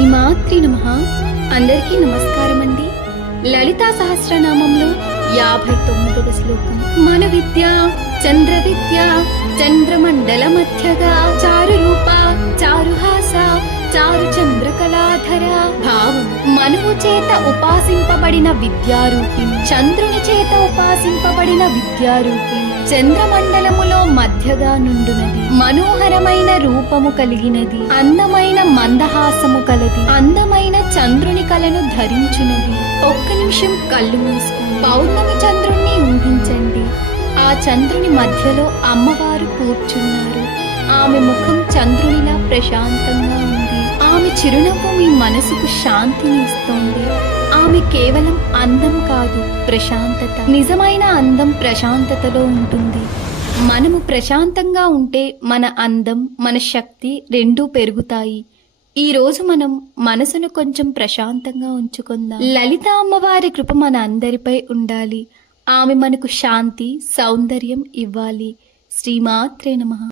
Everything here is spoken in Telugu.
శ్రీమాత్రి నమః. అందరికీ నమస్కారం అండి. లలితా సహస్రనామంలో 59వ శ్లోకం. మన విద్య చంద్ర విద్య చంద్రమండల మధ్యగా చారు రూప చారుహాస చారు చంద్రకళాధర. భావం: మనువు చేత ఉపాసింపబడిన విద్యారూపిణి, చంద్రుని చేత ఉపాసింపబడిన విద్యారూపిణి, చంద్రమండలములో మధ్యగా నుండునది, మనోహరమైన రూపము కలిగినది, అందమైన మందహాసము కలది, అందమైన చంద్రుని కలను ధరించునది. ఒక్క నిమిషం కళ్ళు మూసుకుని పౌర్ణమి చంద్రుణ్ణి ఊహించండి. ఆ చంద్రుని మధ్యలో అమ్మవారు కూర్చున్నారు. ఆమె ముఖం చంద్రునిలా ప్రశాంతంగా ఉంది. ఆమె చిరునవ్వు మీ మనసుకు శాంతిని ఇస్తోంది. ఆమె కేవలం అందం కాదు, ప్రశాంతత. నిజమైన అందం ప్రశాంతతలో ఉంటుంది. మనము ప్రశాంతంగా ఉంటే మన అందం, మన శక్తి రెండూ పెరుగుతాయి. ఈ రోజు మనం మనసును కొంచెం ప్రశాంతంగా ఉంచుకుందాం. లలిత అమ్మవారి కృప మన అందరిపై ఉండాలి. ఆమె మనకు శాంతి, సౌందర్యం ఇవ్వాలి. శ్రీమాత్రే నమః.